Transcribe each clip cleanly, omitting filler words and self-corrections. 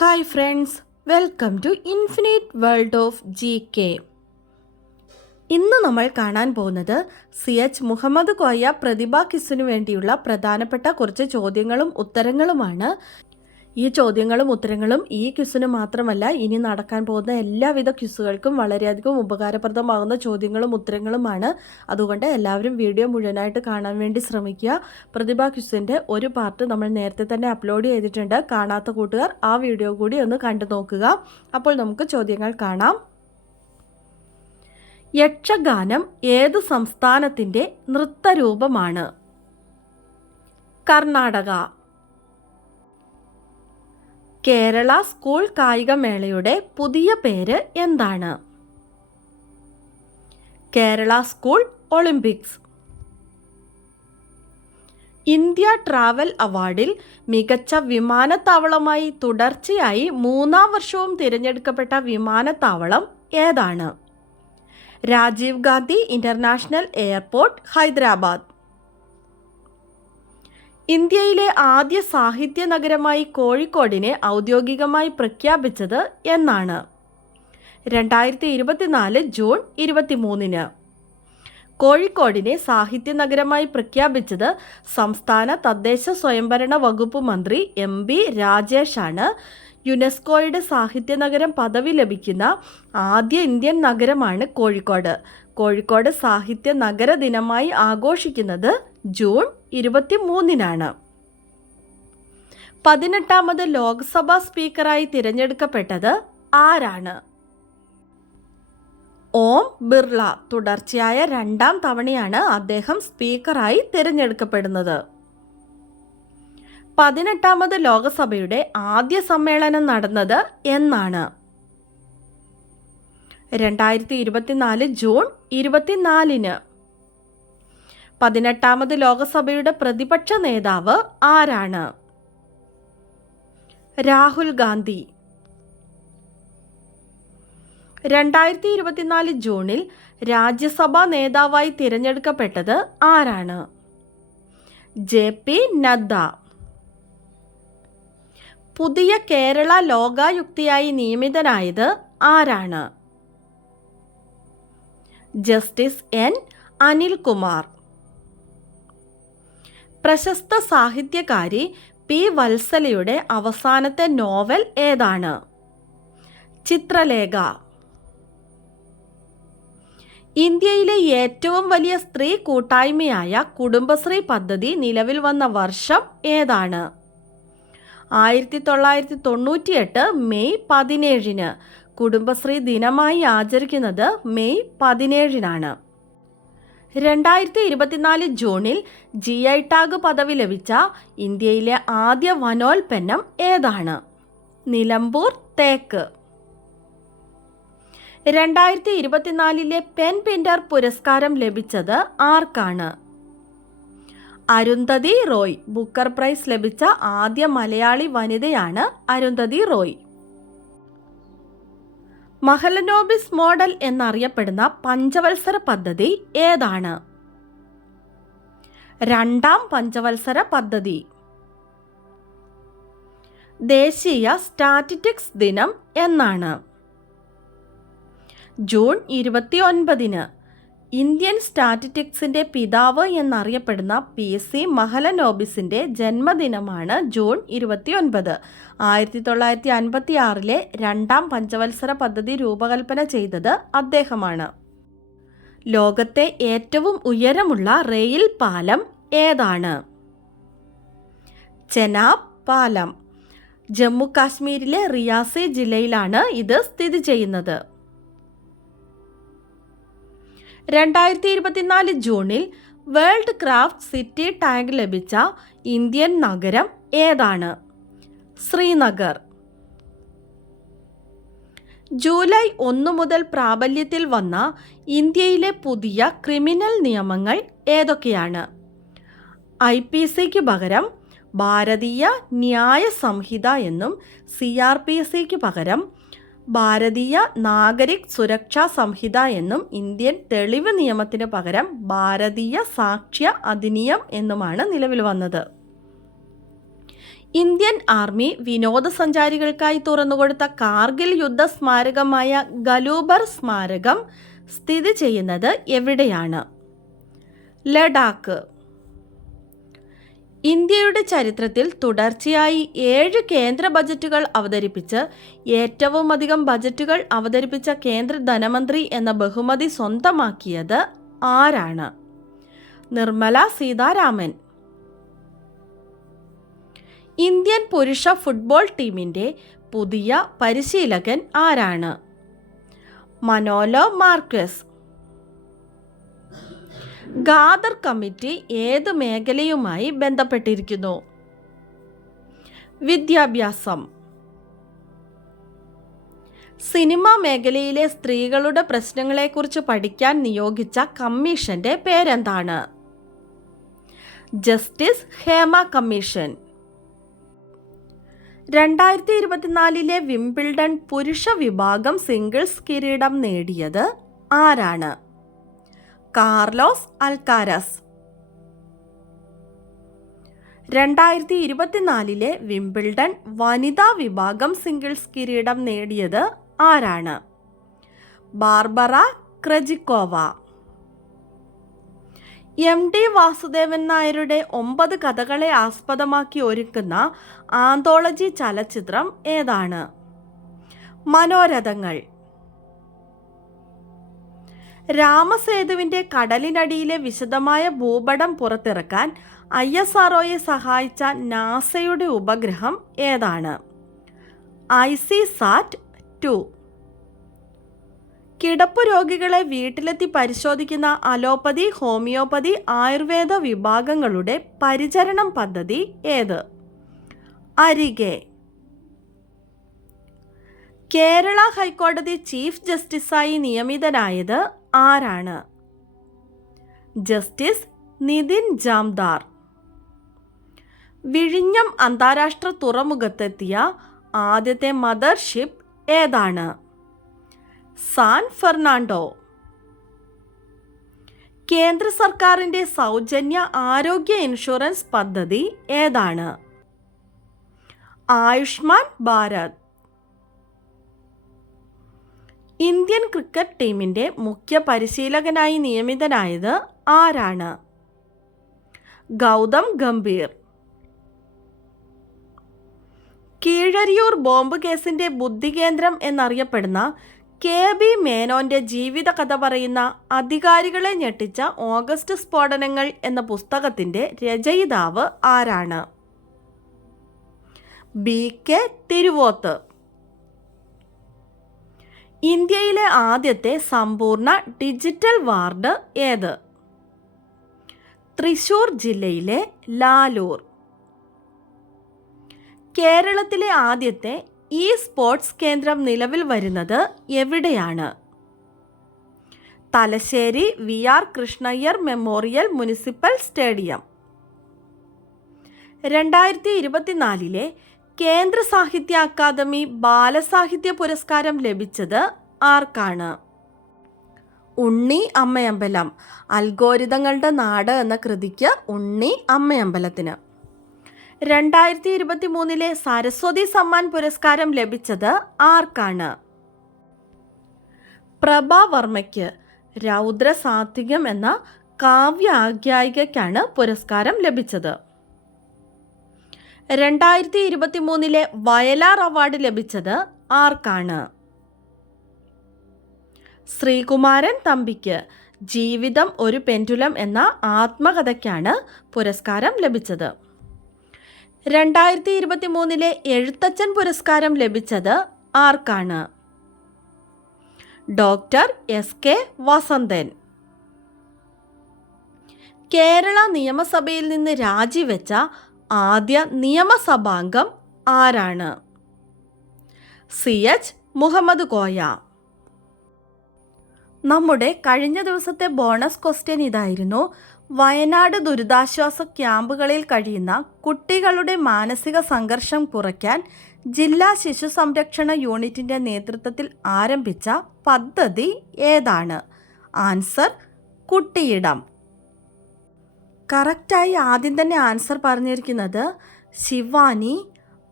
Hi friends, welcome to infinite world of GK. ഇന്ന് നമ്മൾ കാണാൻ പോകുന്നത് CH മുഹമ്മദ് കോയ പ്രതിഭ ക്വിസിനു വേണ്ടിയുള്ള പ്രധാനപ്പെട്ട കുറച്ച് ചോദ്യങ്ങളും ഉത്തരങ്ങളുമാണ്. ഈ ചോദ്യങ്ങളും ഉത്തരങ്ങളും ഈ ക്വിസിന് മാത്രമല്ല, ഇനി നടക്കാൻ പോകുന്ന എല്ലാവിധ ക്വിസുകൾക്കും വളരെയധികം ഉപകാരപ്രദമാകുന്ന ചോദ്യങ്ങളും ഉത്തരങ്ങളുമാണ്. അതുകൊണ്ട് എല്ലാവരും വീഡിയോ മുഴുവനായിട്ട് കാണാൻ വേണ്ടി ശ്രമിക്കുക. പ്രതിഭ ക്വിസിൻ്റെ ഒരു പാർട്ട് നമ്മൾ നേരത്തെ തന്നെ അപ്ലോഡ് ചെയ്തിട്ടുണ്ട്. കാണാത്ത കൂട്ടുകാർ ആ വീഡിയോ കൂടി ഒന്ന് കണ്ടു നോക്കുക. അപ്പോൾ നമുക്ക് ചോദ്യങ്ങൾ കാണാം. യക്ഷഗാനം ഏതു സംസ്ഥാനത്തിൻ്റെ നൃത്തരൂപമാണ്? കർണാടക. കേരള സ്കൂൾ കായികമേളയുടെ പുതിയ പേര് എന്താണ്? Kerala school olympics. India travel അവാർഡിൽ മികച്ച വിമാനത്താവളമായി തുടർച്ചയായി 3-ാം വർഷവും തിരഞ്ഞെടുക്കപ്പെട്ട വിമാനത്താവളം ഏതാണ്? Rajiv Gandhi international airport, Hyderabad. ഇന്ത്യയിലെ ആദ്യ സാഹിത്യ നഗരമായി കോഴിക്കോടിനെ ഔദ്യോഗികമായി പ്രഖ്യാപിച്ചത് എന്നാണ്? 2024 ജൂൺ 23. കോഴിക്കോടിനെ സാഹിത്യ നഗരമായി പ്രഖ്യാപിച്ചത് സംസ്ഥാന തദ്ദേശ സ്വയംഭരണ വകുപ്പ് മന്ത്രി MB രാജേഷാണ്. യുനെസ്കോയുടെ സാഹിത്യ നഗരം പദവി ലഭിക്കുന്ന ആദ്യ ഇന്ത്യൻ നഗരമാണ് കോഴിക്കോട്. കോഴിക്കോട് സാഹിത്യ നഗര ദിനമായി ആഘോഷിക്കുന്നത് ജൂൺ 23. 18ാമത് ലോക്സഭാ സ്പീക്കറായി തിരഞ്ഞെടുക്കപ്പെട്ടത് ആരാണ്? ഓം ബിർള. തുടർച്ചയായ 2ാം തവണയാണ് അദ്ദേഹം സ്പീക്കറായി തിരഞ്ഞെടുക്കപ്പെടുന്നത്. 18ാമത് ലോകസഭയുടെ ആദ്യ സമ്മേളനം നടന്നത് എന്നാണ്? 2024 ജൂൺ 24. 18ാമത് ലോകസഭയുടെ പ്രതിപക്ഷ നേതാവ് ആരാണ്? രാഹുൽ ഗാന്ധി. 2024 ജൂണിൽ രാജ്യസഭാ നേതാവായി തിരഞ്ഞെടുക്കപ്പെട്ടത് ആരാണ്? JP നദ്ദ. പുതിയ കേരള ലോകായുക്തയായി നിയമിതനായത് ആരാണ്? Justice N Anilkumar. പ്രശസ്ത സാഹിത്യകാരി P വത്സലയുടെ അവസാനത്തെ നോവൽ ഏതാണ്? ചിത്രലേഖ. ഇന്ത്യയിലെ ഏറ്റവും വലിയ സ്ത്രീ കൂട്ടായ്മയായ കുടുംബശ്രീ പദ്ധതി നിലവിൽ വന്ന വർഷം ഏതാണ്? 1998 മെയ് 17. കുടുംബശ്രീ ദിനമായി ആചരിക്കുന്നത് മെയ് 17. 2024 ജൂണിൽ GI ടാഗ് പദവി ലഭിച്ച ഇന്ത്യയിലെ ആദ്യ വനോൽപ്പന്നം ഏതാണ്? നിലമ്പൂർ തേക്ക്. 2024 പെൻ പിന്റർ പുരസ്കാരം ലഭിച്ചത് ആർക്കാണ്? അരുന്ധതി റോയ്. ബുക്കർ പ്രൈസ് ലഭിച്ച ആദ്യ മലയാളി വനിതയാണ് അരുന്ധതി റോയ്. മഹലനോബിസ് മോഡൽ എന്നറിയപ്പെടുന്ന പഞ്ചവത്സര പദ്ധതി ഏതാണ്? 2ാം പഞ്ചവത്സര പദ്ധതി. ദേശീയ സ്റ്റാറ്റിസ്റ്റിക്സ് ദിനം എന്നാണ്? ജൂൺ 29. ഇന്ത്യൻ സ്റ്റാറ്റിസ്റ്റിക്സിന്റെ പിതാവ് എന്നറിയപ്പെടുന്ന PC മഹലനോബിസിന്റെ ജന്മദിനമാണ് ജൂൺ 29. 1956 2ാം പഞ്ചവത്സര പദ്ധതി രൂപകൽപ്പന ചെയ്തത് അദ്ദേഹമാണ്. ലോകത്തെ ഏറ്റവും ഉയരമുള്ള റെയിൽ പാലം ഏതാണ്? ചെനാബ് പാലം. ജമ്മു കാശ്മീരിലെ റിയാസി ജില്ലയിലാണ് ഇത് സ്ഥിതി ചെയ്യുന്നത്. 2024 ജൂണിൽ വേൾഡ് ക്രാഫ്റ്റ് സിറ്റി ടാഗ് ലഭിച്ച ഇന്ത്യൻ നഗരം ഏതാണ്? ശ്രീനഗർ. ജൂലൈ 1 മുതൽ പ്രാബല്യത്തിൽ വന്ന ഇന്ത്യയിലെ പുതിയ ക്രിമിനൽ നിയമങ്ങൾ ഏതൊക്കെയാണ്? IPCക്ക് പകരം ഭാരതീയ ന്യായ സംഹിത എന്നും CRPCക്ക് പകരം ഭാരതീയ നാഗരിക് സുരക്ഷാ സംഹിത എന്നും ഇന്ത്യൻ തെളിവ് നിയമത്തിന് പകരം ഭാരതീയ സാക്ഷ്യ അധിനിയം എന്നുമാണ് നിലവിൽ വന്നത്. ഇന്ത്യൻ ആർമി വിനോദസഞ്ചാരികൾക്കായി തുറന്നുകൊടുത്ത കാർഗിൽ യുദ്ധ സ്മാരകമായ ഗലൂബർ സ്മാരകം സ്ഥിതി ചെയ്യുന്നത് എവിടെയാണ്? ലഡാക്ക്. ഇന്ത്യയുടെ ചരിത്രത്തിൽ തുടർച്ചയായി 7 കേന്ദ്ര ബജറ്റുകൾ അവതരിപ്പിച്ച് ഏറ്റവും അധികം ബജറ്റുകൾ അവതരിപ്പിച്ച കേന്ദ്ര ധനമന്ത്രി എന്ന ബഹുമതി സ്വന്തമാക്കിയത് ആരാണ്? നിർമ്മല സീതാരാമൻ. ഇന്ത്യൻ പുരുഷ ഫുട്ബോൾ ടീമിൻ്റെ പുതിയ പരിശീലകൻ ആരാണ്? Manolo marquess. ഖാദർ കമ്മിറ്റി ഏത് മേഖലയുമായി ബന്ധപ്പെട്ടിരിക്കുന്നു? വിദ്യാഭ്യാസം. സിനിമാ മേഖലയിലെ സ്ത്രീകളുടെ പ്രശ്നങ്ങളെക്കുറിച്ച് പഠിക്കാൻ നിയോഗിച്ച കമ്മീഷന്റെ പേരെന്താണ്? Justice Hema commission. 2024 വിംബിൾഡൺ പുരുഷ വിഭാഗം സിംഗിൾസ് കിരീടം നേടിയത് ആരാണ്? Carlos Alcaraz. 2024 വിംബിൾഡൺ വനിതാ വിഭാഗം സിംഗിൾസ് കിരീടം നേടിയത് ആരാണ്? ബാർബറ ക്രജിക്കോവ. MD വാസുദേവൻ നായരുടെ 9 കഥകളെ ആസ്പദമാക്കി ഒരുക്കുന്ന ആന്തോളജി ചലച്ചിത്രം ഏതാണ്? മനോരഥങ്ങൾ. രാമസേതുവിൻ്റെ കടലിനടിയിലെ വിശദമായ ഭൂപടം പുറത്തിറക്കാൻ ISROയെ സഹായിച്ച നാസയുടെ ഉപഗ്രഹം ഏതാണ്? ICSat-2. കിടപ്പു രോഗികളെ വീട്ടിലെത്തി പരിശോധിക്കുന്ന അലോപ്പതി, ഹോമിയോപ്പതി, ആയുർവേദ വിഭാഗങ്ങളുടെ പരിചരണം പദ്ധതി ഏത്? അരികെ. കേരള ഹൈക്കോടതി ചീഫ് ജസ്റ്റിസായി നിയമിതനായത് ആരാണ്? ജസ്റ്റിസ് നിതിൻ ജാംദാർ. വിഴിഞ്ഞം അന്താരാഷ്ട്ര തുറമുഖത്തെത്തിയ ആദ്യത്തെ മദർഷിപ്പ് ഏതാണ്? San Fernando. കേന്ദ്ര സർക്കാരിൻ്റെ സൗജന്യ ആരോഗ്യ ഇൻഷുറൻസ് പദ്ധതി ഏതാണ്? ആയുഷ്മാൻ ഭാരത്. ഇന്ത്യൻ ക്രിക്കറ്റ് ടീമിൻ്റെ മുഖ്യ പരിശീലകനായി നിയമിതനായത് ആരാണ്? ഗൗതം ഗംഭീർ. കീഴരിയൂർ ബോംബ് കേസിൻ്റെ ബുദ്ധികേന്ദ്രം എന്നറിയപ്പെടുന്ന KB മേനോൻ്റെ ജീവിതകഥ പറയുന്ന അധികാരികളെ ഞെട്ടിച്ച ഓഗസ്റ്റ് സ്ഫോടനങ്ങൾ എന്ന പുസ്തകത്തിൻ്റെ രചയിതാവ് ആരാണ്? BK തിരുവോത്ത്. ഇന്ത്യയിലെ ആദ്യത്തെ സമ്പൂർണ്ണ ഡിജിറ്റൽ വാർഡ് ഏത്? തൃശൂർ ജില്ലയിലെ ലാലൂർ. കേരളത്തിലെ ആദ്യത്തെ സ്പോർട്സ് കേന്ദ്രം നിലവിൽ വരുന്നത് എവിടെയാണ്? Thalassery VR Krishna Iyer memorial municipal stadium. 2024 കേന്ദ്ര സാഹിത്യ അക്കാദമി ബാലസാഹിത്യ പുരസ്കാരം ലഭിച്ചത് ആർക്കാണ്? ഉണ്ണി അമ്മയമ്പലം. അൽഗോരിതങ്ങളുടെ നാട് എന്ന കൃതിക്ക് ഉണ്ണി അമ്മയമ്പലത്തിന്. 2023 സരസ്വതി സമ്മാൻ പുരസ്കാരം ലഭിച്ചത് ആർക്കാണ്? പ്രഭാവർമ്മയ്ക്ക്. രൗദ്രസാത്വികം എന്ന കാവ്യ ആഖ്യായികയ്ക്കാണ് പുരസ്കാരം ലഭിച്ചത്. 2023 വയലാർ അവാർഡ് ലഭിച്ചത് ആർക്കാണ്? ശ്രീകുമാരൻ തമ്പിക്ക്. ജീവിതം ഒരു പെൻഡുലം എന്ന ആത്മകഥയ്ക്കാണ് പുരസ്കാരം ലഭിച്ചത്. 2023 എഴുത്തച്ഛൻ പുരസ്കാരം ലഭിച്ചത് ആർക്കാണ്? Doctor SK Vasanthan. കേരള നിയമസഭയിൽ നിന്ന് രാജിവെച്ച ആദ്യ നിയമസഭാംഗം ആരാണ്? CH മുഹമ്മദ് കോയ. നമ്മുടെ കഴിഞ്ഞ ദിവസത്തെ ബോണസ് ക്വസ്റ്റ്യൻ ഇതായിരുന്നു: വയനാട് ദുരിതാശ്വാസ ക്യാമ്പുകളിൽ കഴിയുന്ന കുട്ടികളുടെ മാനസിക സംഘർഷം കുറയ്ക്കാൻ ജില്ലാ ശിശു സംരക്ഷണ യൂണിറ്റിൻ്റെ നേതൃത്വത്തിൽ ആരംഭിച്ച പദ്ധതി ഏതാണ്? ആൻസർ കുട്ടിയിടം. കറക്റ്റായി ആദ്യം തന്നെ ആൻസർ പറഞ്ഞിരിക്കുന്നത് Shivani,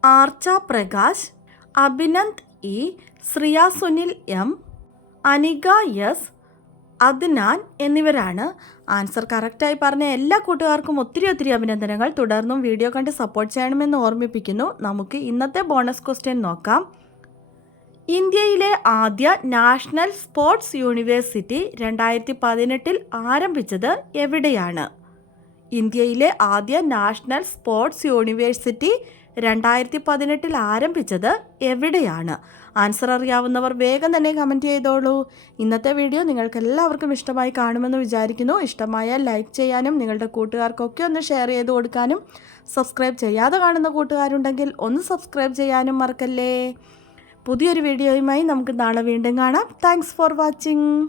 Archa Prakash, Abhinand E, Shriya Sunil M, Anika S, Adnan എന്നിവരാണ്. ആൻസർ കറക്റ്റായി പറഞ്ഞ എല്ലാ കൂട്ടുകാർക്കും ഒത്തിരി അഭിനന്ദനങ്ങൾ. തുടർന്നും വീഡിയോ കണ്ട് സപ്പോർട്ട് ചെയ്യണമെന്ന് ഓർമ്മിപ്പിക്കുന്നു. നമുക്ക് ഇന്നത്തെ ബോണസ് ക്വസ്റ്റ്യൻ നോക്കാം. ഇന്ത്യയിലെ ആദ്യ നാഷണൽ സ്പോർട്സ് യൂണിവേഴ്സിറ്റി 2018 ആരംഭിച്ചത് എവിടെയാണ്? ഇന്ത്യയിലെ ആദ്യ നാഷണൽ സ്പോർട്സ് യൂണിവേഴ്സിറ്റി 2018 ആരംഭിച്ചത് എവിടെയാണ്? ആൻസർ അറിയാവുന്നവർ വേഗം തന്നെ കമൻറ്റ് ചെയ്തോളൂ. ഇന്നത്തെ വീഡിയോ നിങ്ങൾക്ക് എല്ലാവർക്കും ഇഷ്ടമായി കാണുമെന്ന് വിചാരിക്കുന്നു. ഇഷ്ടമായാൽ ലൈക്ക് ചെയ്യാനും നിങ്ങളുടെ കൂട്ടുകാർക്കൊക്കെ ഒന്ന് ഷെയർ ചെയ്ത് കൊടുക്കാനും സബ്സ്ക്രൈബ് ചെയ്യാതെ കാണുന്ന കൂട്ടുകാരുണ്ടെങ്കിൽ ഒന്ന് സബ്സ്ക്രൈബ് ചെയ്യാനും മറക്കല്ലേ. പുതിയൊരു വീഡിയോയുമായി നമുക്ക് നാളെ വീണ്ടും കാണാം. Thanks for watching.